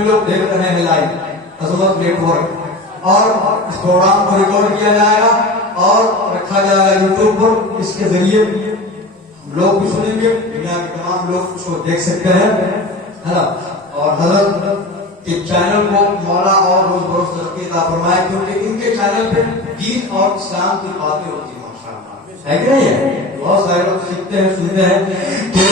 بھی لوگ دیکھ رہے ہیں لائیو عظمت نیٹورک، اور اس پروگرام کو ریکارڈ کیا جائے گا اور رکھا جائے گا یوٹیوب پر. اس کے ذریعے لوگ بھی سنیں گے، دنیا کے تمام لوگ اس کو دیکھ سکتے ہیں، ہے نا. اور حضرت کے چینل کو مولا اور روز بروز ترقی عطا فرمائے، کیونکہ ان کے چینل پہ دین اور اسلام کی باتیں ہوتی ہیں ماشاءاللہ، ہے کہ نہیں ہے؟ بہت سارے لوگ سیکھتے ہیں، سنتے ہیں کہ